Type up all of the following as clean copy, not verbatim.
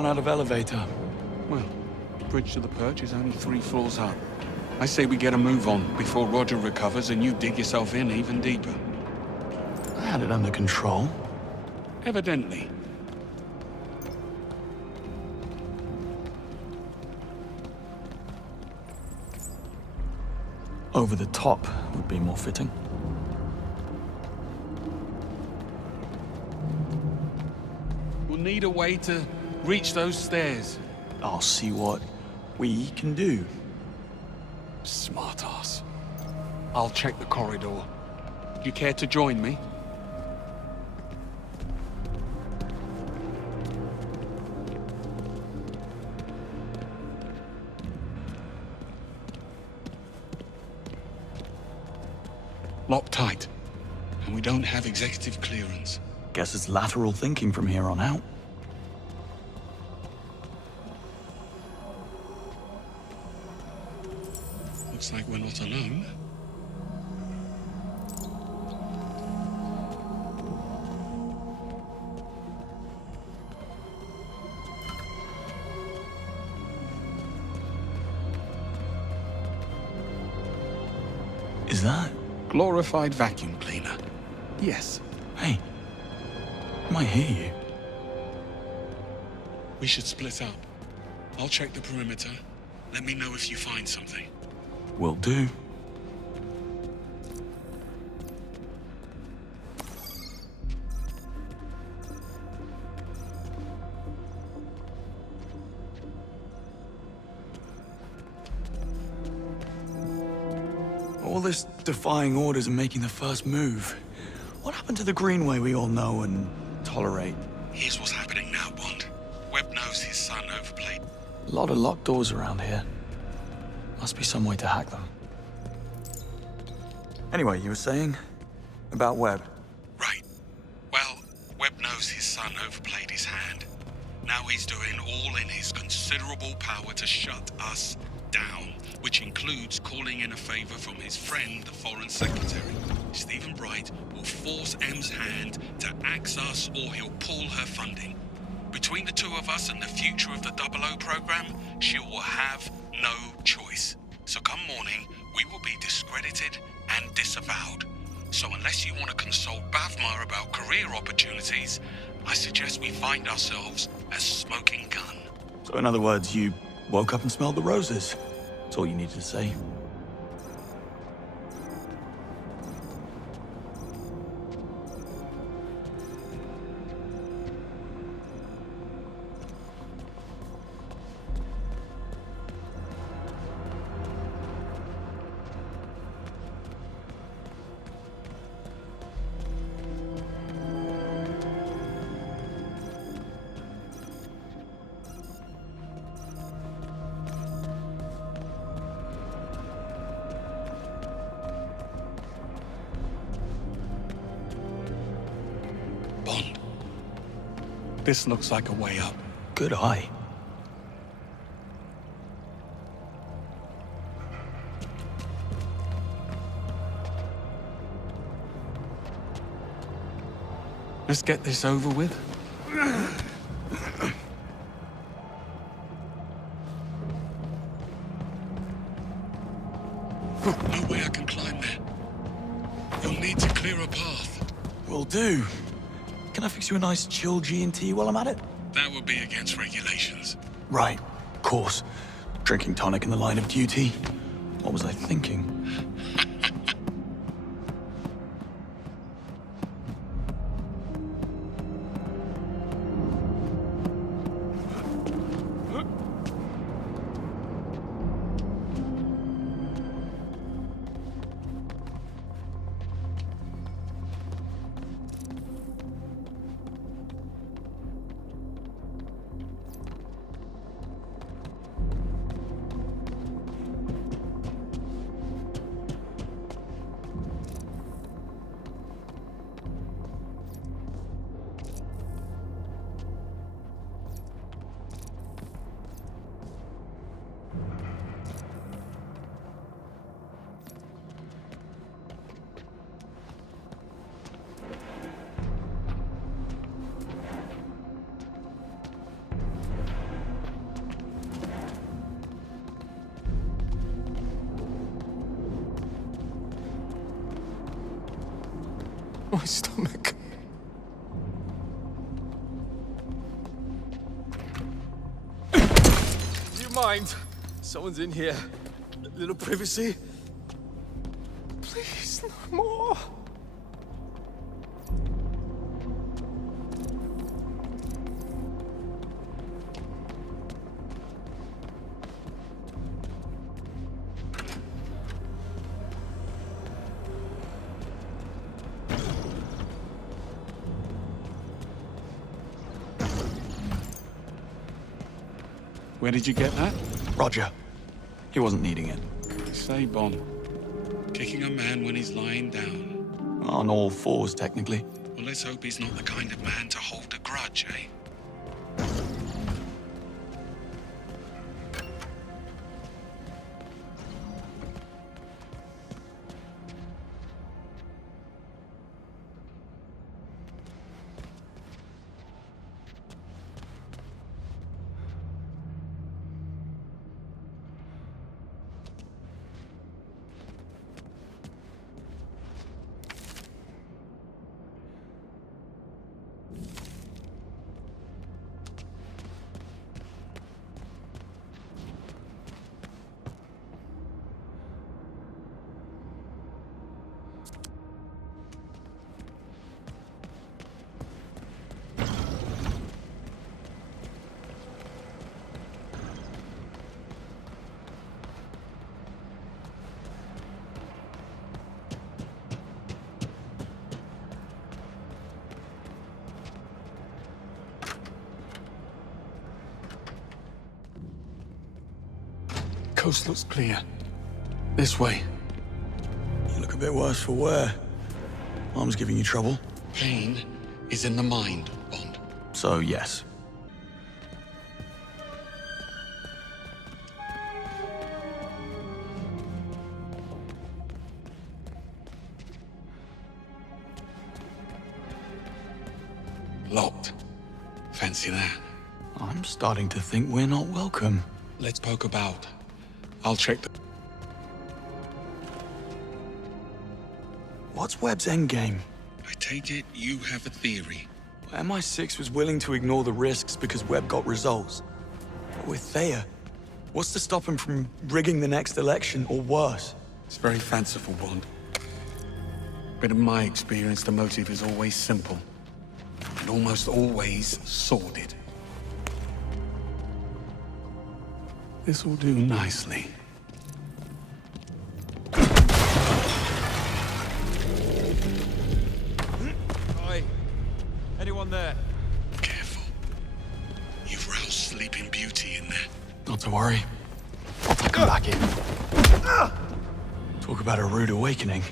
run out of elevator. Well, the bridge to the Perch is only 3 floors up. I say we get a move on before Roger recovers and you dig yourself in even deeper. I had it under control. Evidently. Over the top would be more fitting. We'll need a way to reach those stairs. I'll see what we can do. Smart ass. I'll check the corridor. Do you care to join me? Locked tight. And we don't have executive clearance. Guess it's lateral thinking from here on out. Looks like we're not alone. Is that? Glorified vacuum cleaner. Yes. Hey, I might hear you. We should split up. I'll check the perimeter. Let me know if you find something. Will do. All this defying orders and making the first move. What happened to the Greenway we all know and tolerate? Here's what's happening now, Bond. Webb knows his son overplayed. A lot of locked doors around here. Must be some way to hack them. Anyway, you were saying? About Webb? Right. Well, Webb knows his son overplayed his hand. Now he's doing all in his considerable power to shut us down, which includes calling in a favor from his friend, the Foreign Secretary. Stephen Bright will force M's hand to axe us or he'll pull her funding. Between the two of us and the future of the 00 program, she will have no choice. So come morning, we will be discredited and disavowed. So unless you want to consult Bawma about career opportunities, I suggest we find ourselves a smoking gun. So in other words, you woke up and smelled the roses. That's all you needed to say. Bond. This looks like a way up. Good eye. Let's get this over with. No way I can climb there. You'll need to clear a path. Will do. Can I fix you a nice chill G&T while I'm at it? That would be against regulations. Right, of course. Drinking tonic in the line of duty. What was I thinking? My stomach. Do you mind? Someone's in here. A little privacy. Please, no more. Where did you get that? Roger. He wasn't needing it. Say, Bon. Kicking a man when he's lying down. On all fours, technically. Well, let's hope he's not the kind of man to hold a grudge, eh? Coast looks clear. This way. You look a bit worse for wear. Arm's giving you trouble. Pain is in the mind, Bond. So, yes. Locked. Fancy that. I'm starting to think we're not welcome. Let's poke about. I'll check the... What's Webb's endgame? I take it you have a theory. MI6 was willing to ignore the risks because Webb got results. But with Thayer, what's to stop him from rigging the next election or worse? It's very fanciful, Bond. But in my experience, the motive is always simple. And almost always sordid. This'll do nicely. Oi. Anyone there? Careful. You've roused Sleeping Beauty in there. Not to worry. I'll take him back in. Talk about a rude awakening.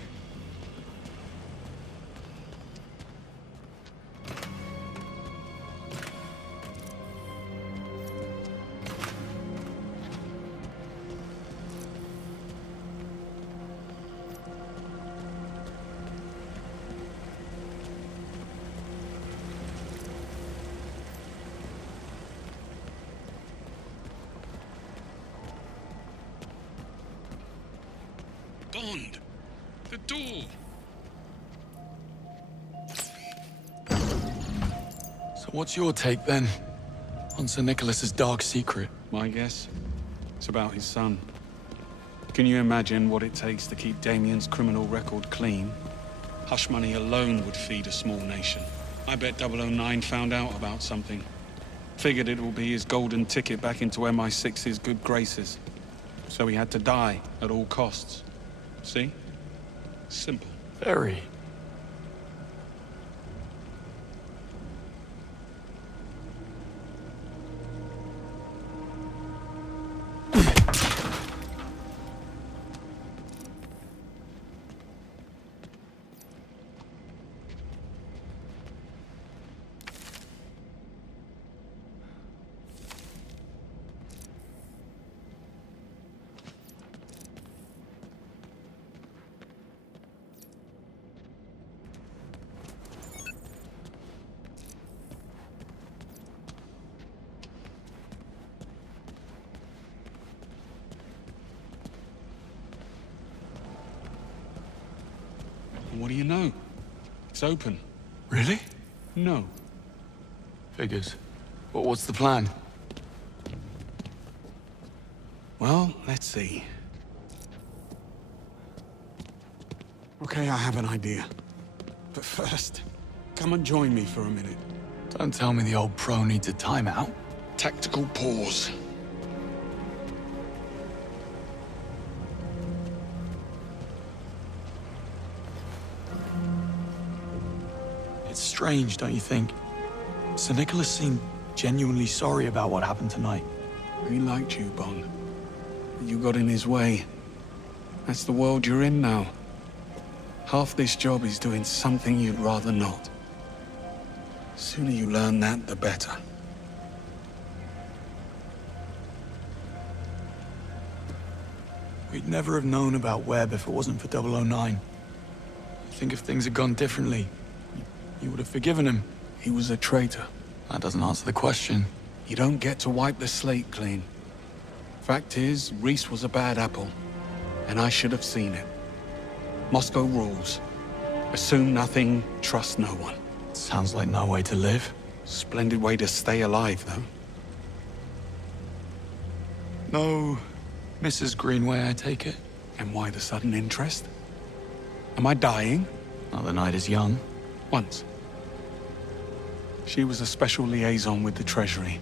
Bond! The door! So what's your take, then? On Sir Nicholas's dark secret? My guess? It's about his son. Can you imagine what it takes to keep Damien's criminal record clean? Hush money alone would feed a small nation. I bet 009 found out about something. Figured it will be his golden ticket back into MI6's good graces. So he had to die at all costs. See? Simple. Very. What do you know? It's open. Really? No. Figures. But what's the plan? Well, let's see. Okay, I have an idea. But first, come and join me for a minute. Don't tell me the old pro needs a timeout. Tactical pause. It's strange, don't you think? Sir Nicholas seemed genuinely sorry about what happened tonight. He liked you, Bond. You got in his way. That's the world you're in now. Half this job is doing something you'd rather not. The sooner you learn that, the better. We'd never have known about Webb if it wasn't for 009. I think if things had gone differently, you would have forgiven him. He was a traitor. That doesn't answer the question. You don't get to wipe the slate clean. Fact is, Reese was a bad apple, and I should have seen it. Moscow rules. Assume nothing, trust no one. Sounds like no way to live. Splendid way to stay alive, though. No, Mrs. Greenway, I take it? And why the sudden interest? Am I dying? Well, the night is young. Once. She was a special liaison with the Treasury.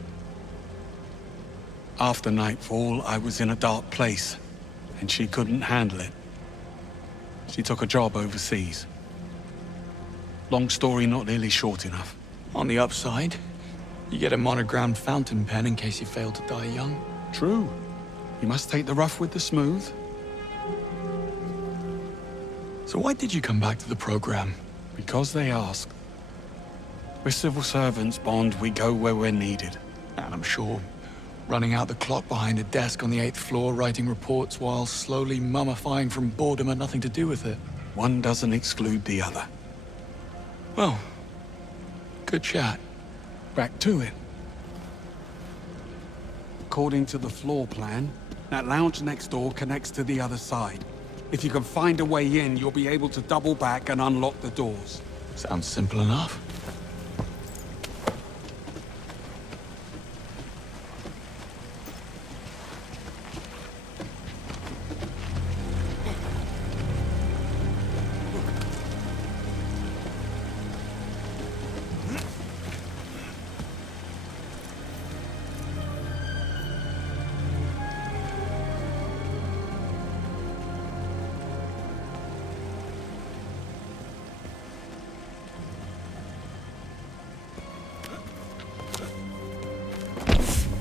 After Knightfall, I was in a dark place, and she couldn't handle it. She took a job overseas. Long story, not nearly short enough. On the upside, you get a monogrammed fountain pen in case you fail to die young. True. You must take the rough with the smooth. So why did you come back to the program? Because they asked. We're civil servants, Bond. We go where we're needed. And I'm sure running out the clock behind a desk on the 8th floor writing reports while slowly mummifying from boredom had nothing to do with it. One doesn't exclude the other. Well, good chat. Back to it. According to the floor plan, that lounge next door connects to the other side. If you can find a way in, you'll be able to double back and unlock the doors. Sounds simple enough.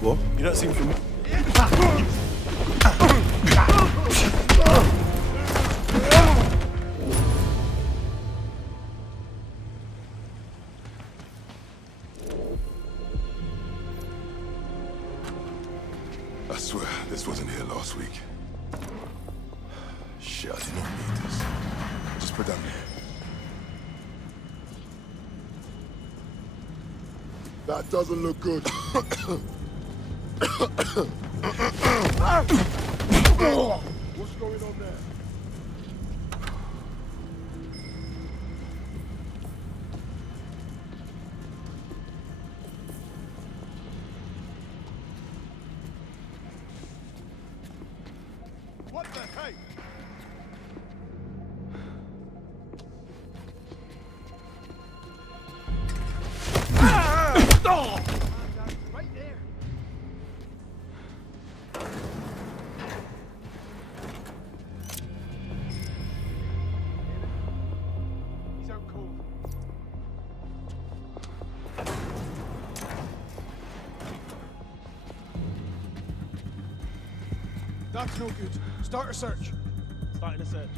What? You don't seem familiar. I swear, this wasn't here last week. Shit, I did not need this. Just put that in. That doesn't look good. What's going on there? What the heck? Right there. He's out cold. That's no good. Start a search. Starting a search.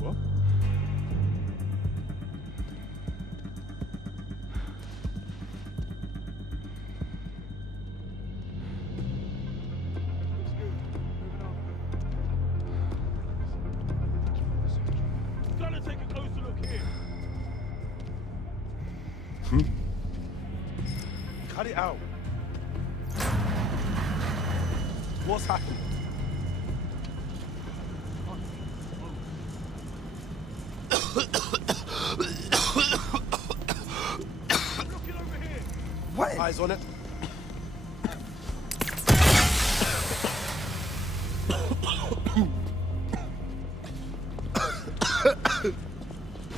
What? Looks good. Moving on. Gonna take a closer look here. Cut it out. What's happened? Eyes on it.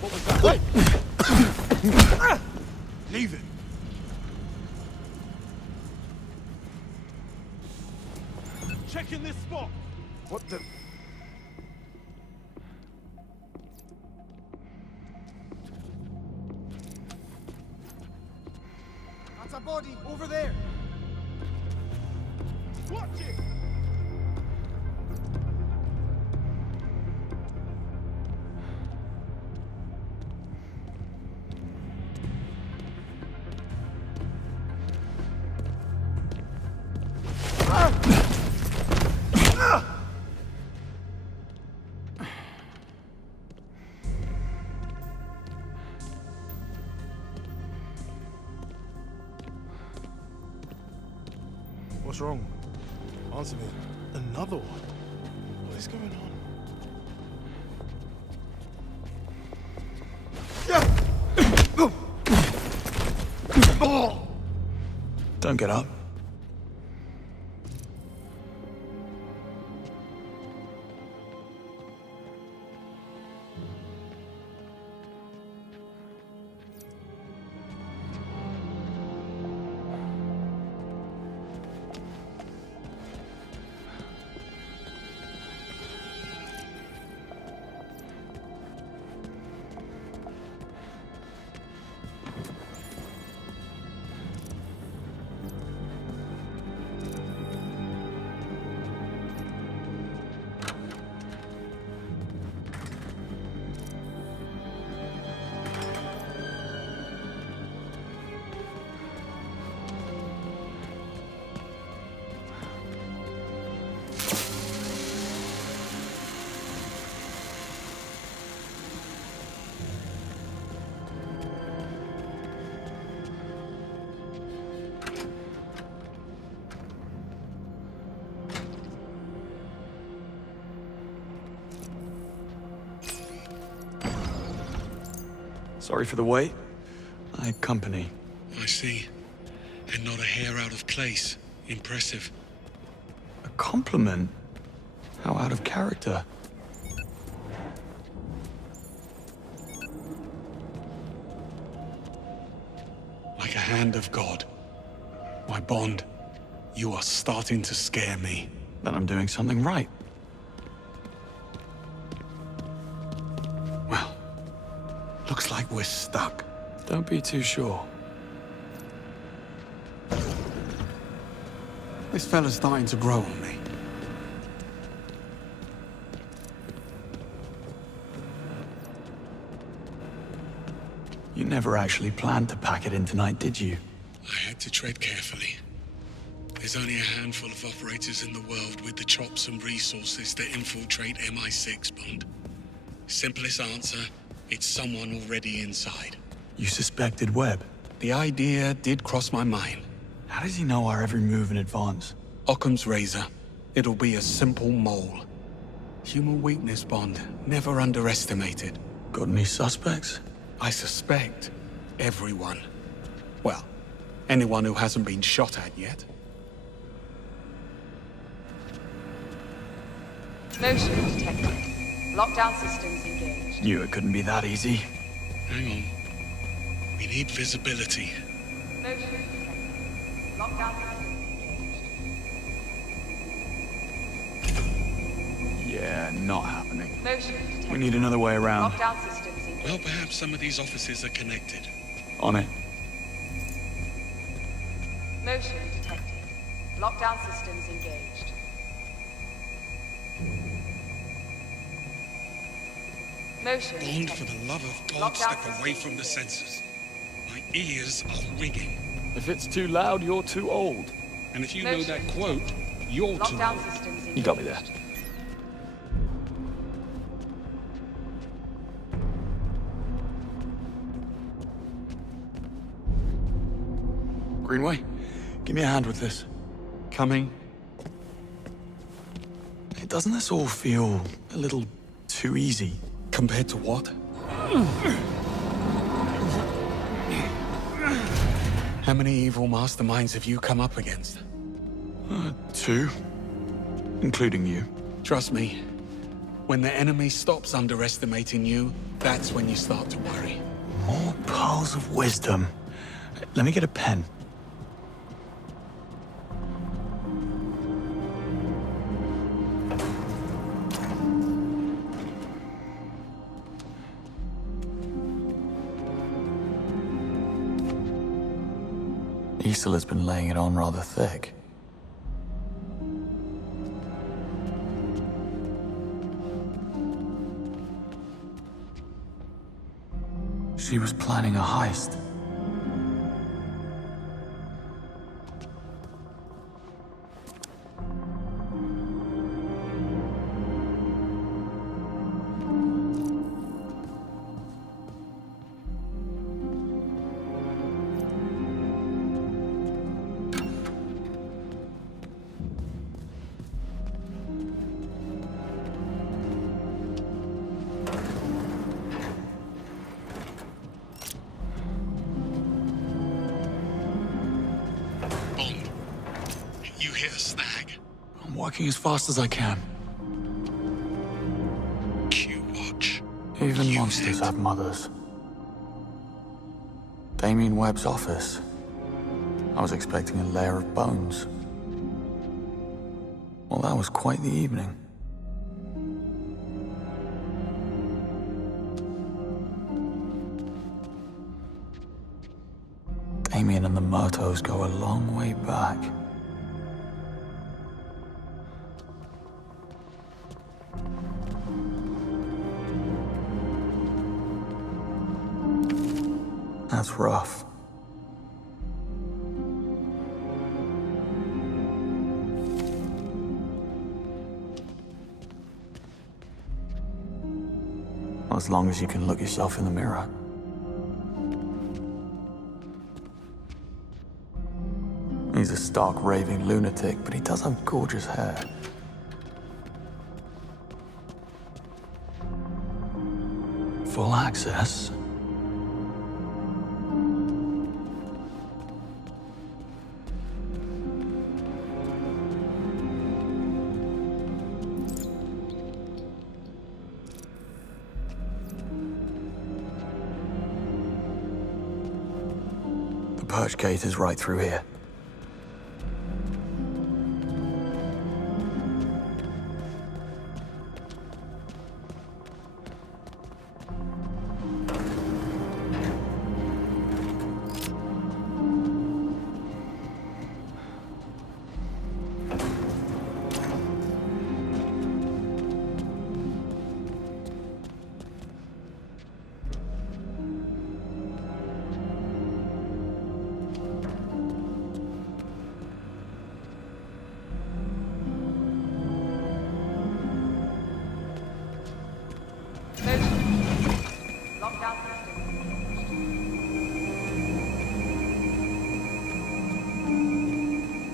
What was that? Wait! Leave it. Checking this spot. What the? That's a body over there. Watch it. What's wrong? Answer me. Another one? What is going on? Don't get up. Sorry for the wait. I had company. I see. And not a hair out of place. Impressive. A compliment? How out of character. Like a hand of God. My Bond, you are starting to scare me. Then I'm doing something right. Well, looks like we're stuck. Don't be too sure. This fella's starting to grow on me. You never actually planned to pack it in tonight, did you? I had to tread carefully. There's only a handful of operators in the world with the chops and resources to infiltrate MI6, Bond. Simplest answer, it's someone already inside. You suspected Webb? The idea did cross my mind. How does he know our every move in advance? Occam's razor. It'll be a simple mole. Human weakness, Bond. Never underestimated. Got any suspects? I suspect everyone. Well, anyone who hasn't been shot at yet. Motion detected. Lockdown systems engaged. Knew it couldn't be that easy. Hang on. We need visibility. Motion detected. Lockdown systems engaged. Yeah, not happening. Motion detected. We need another way around. Lockdown systems engaged. Well, perhaps some of these offices are connected. On it. Motion detected. Lockdown systems engaged. Motion Bond, for detected. the love of God, Lockdown step away systems from the engaged. sensors. My ears are ringing. If it's too loud, you're too old. And if you know that quote, you're too Lockdown old. systems engaged. You got me there. Greenway, give me a hand with this. Coming. Hey, doesn't this all feel a little too easy? Compared to what? How many evil masterminds have you come up against? 2. Including you. Trust me, when the enemy stops underestimating you, that's when you start to worry. More pearls of wisdom. Let me get a pen. Isola's been laying it on rather thick. She was planning a heist. You hit a snag. I'm working as fast as I can. Q-Watch. Even Use monsters it. have mothers. Damien Webb's office. I was expecting a layer of bones. Well, that was quite the evening. Damien and the Murtos go a long way back. That's rough. As long as you can look yourself in the mirror. He's a stark raving lunatic, but he does have gorgeous hair. Full access. The Perch gate is right through here. Lockdown systems.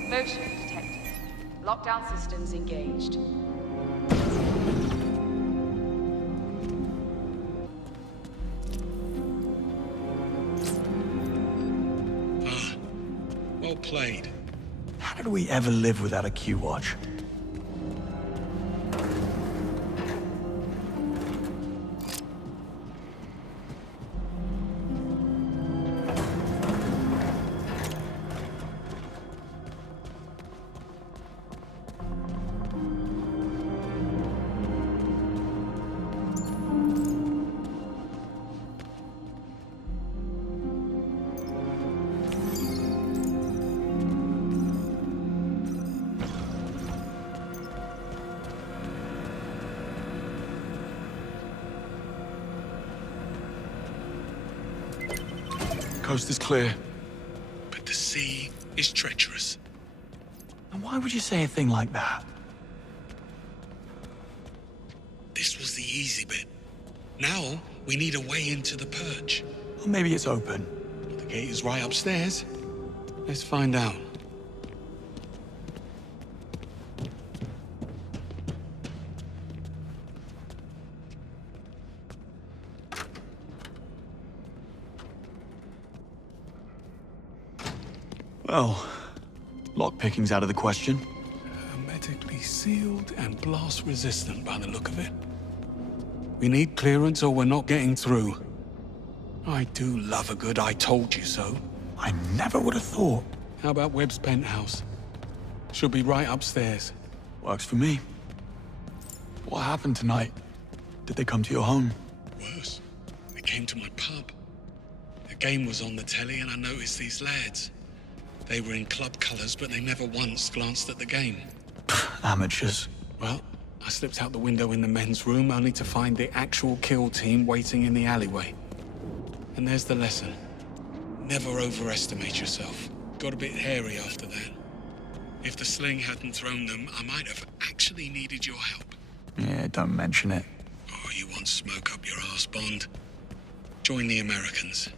Motion detected. Lockdown systems engaged. Well played. How did we ever live without a Q-Watch? Coast is clear. But the sea is treacherous. And why would you say a thing like that? This was the easy bit. Now, we need a way into the Perch. Or maybe it's open. The gate is right upstairs. Let's find out. Well, lockpicking's out of the question. Hermetically sealed and blast resistant by the look of it. We need clearance or we're not getting through. I do love a good I told you so. I never would have thought. How about Webb's penthouse? Should be right upstairs. Works for me. What happened tonight? Did they come to your home? Worse, they came to my pub. A game was on the telly and I noticed these lads. They were in club colours, but they never once glanced at the game. Amateurs. Well, I slipped out the window in the men's room only to find the actual kill team waiting in the alleyway. And there's the lesson. Never overestimate yourself. Got a bit hairy after that. If the sling hadn't thrown them, I might have actually needed your help. Yeah, don't mention it. Oh, you want smoke up your arse, Bond? Join the Americans.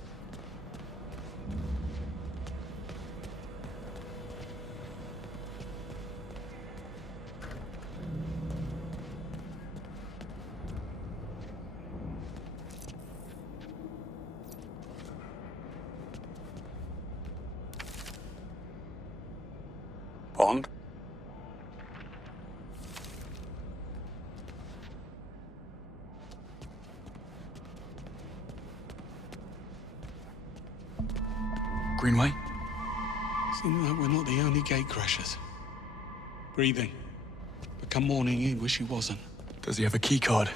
Bond? Greenway? Seems like we're not the only gatecrashers. Breathing. But come morning, he'd wish he wasn't. Does he have a keycard?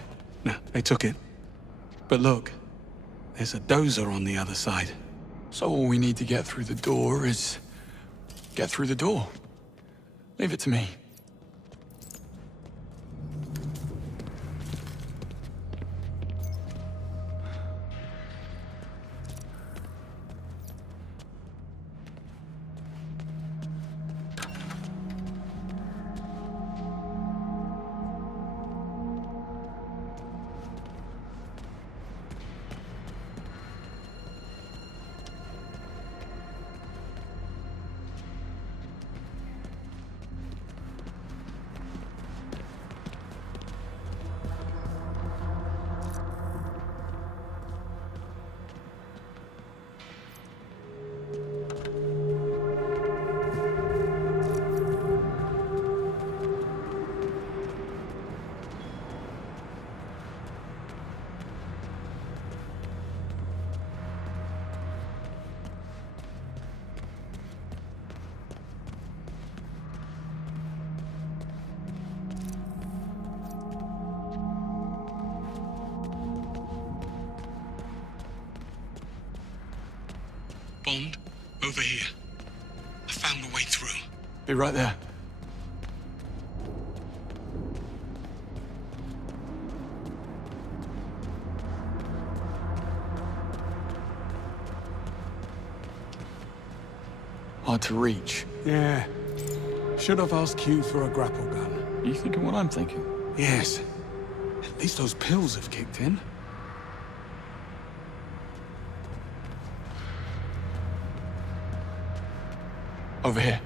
No, they took it. But look, there's a dozer on the other side. So all we need to get through the door is... get through the door. Leave it to me. Bond, over here. I found a way through. Be right there. Hard to reach. Yeah. Should have asked Q for a grapple gun. You thinking what I'm thinking? Yes. At least those pills have kicked in. Over here.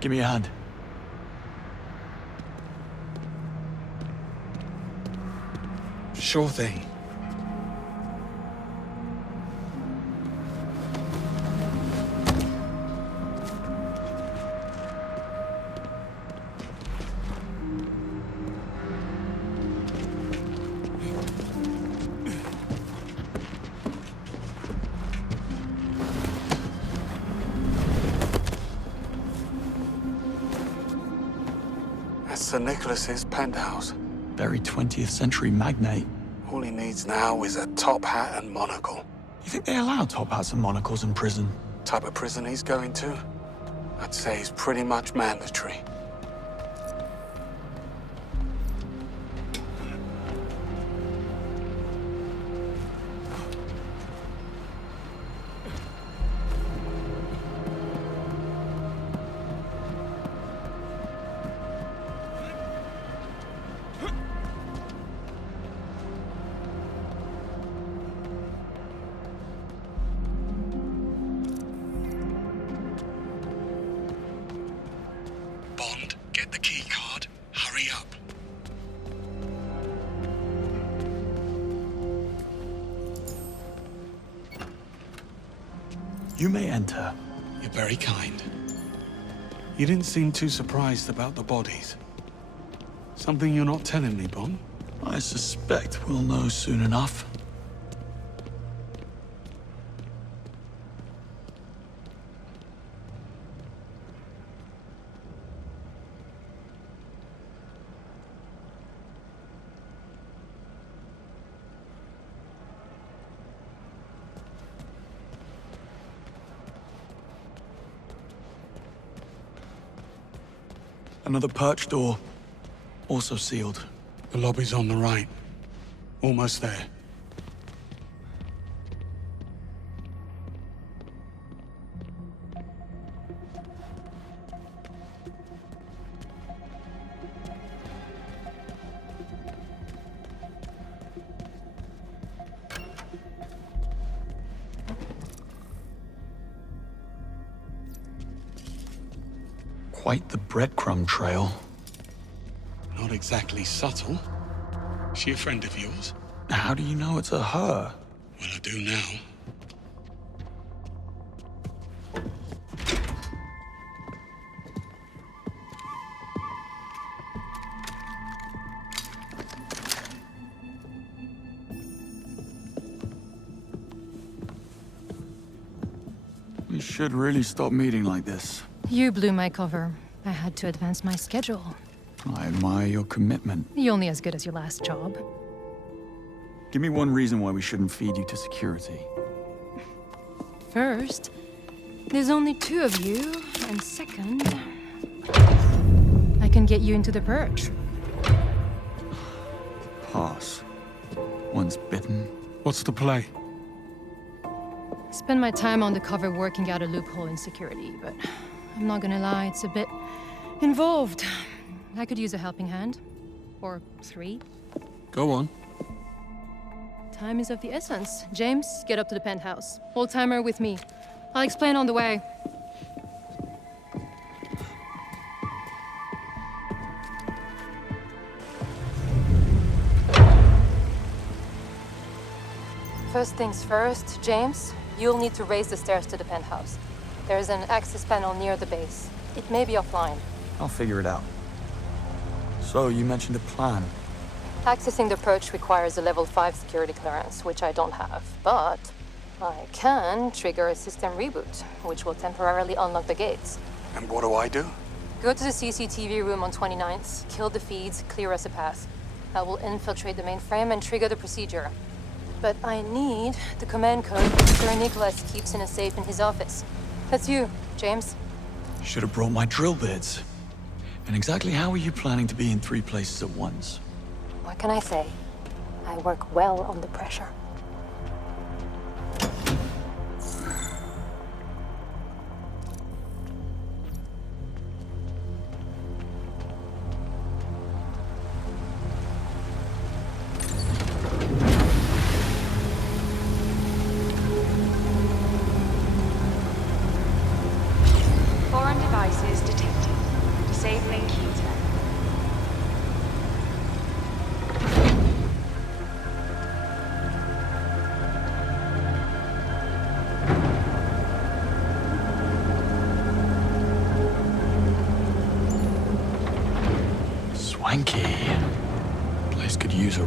Give me a hand. Sure thing. Sir Nicholas's penthouse. Very 20th century magnate. All he needs now is a top hat and monocle. You think they allow top hats and monocles in prison? Type of prison he's going to? I'd say he's pretty much mandatory. Bond, get the key card. Hurry up. You may enter. You're very kind. You didn't seem too surprised about the bodies. Something you're not telling me, Bon? I suspect we'll know soon enough. Another Perch door, also sealed. The lobby's on the right. Almost there. Quite the breadcrumb trail. Not exactly subtle. She a friend of yours? How do you know it's a her? Well, I do now. We should really stop meeting like this. You blew my cover. I had to advance my schedule. I admire your commitment. You're only as good as your last job. Give me one reason why we shouldn't feed you to security. First, there's only 2 of you, and second, I can get you into the Perch. Pass. Once bitten. What's the play? Spend my time on the cover working out a loophole in security, but I'm not gonna lie, it's a bit involved. I could use a helping hand. Or 3. Go on. Time is of the essence. James, get up to the penthouse. Old-timer with me. I'll explain on the way. First things first, James, you'll need to raise the stairs to the penthouse. There's an access panel near the base. It may be offline. I'll figure it out. So, you mentioned a plan. Accessing the Perch requires a level 5 security clearance, which I don't have. But I can trigger a system reboot, which will temporarily unlock the gates. And what do I do? Go to the CCTV room on 29th, kill the feeds, clear us a path. I will infiltrate the mainframe and trigger the procedure. But I need the command code Sir Nicholas keeps in a safe in his office. That's you, James. Should have brought my drill bits. And exactly how are you planning to be in 3 places at once? What can I say? I work well under pressure. Foreign devices detected. Disabling key tech. Swanky. Place could use a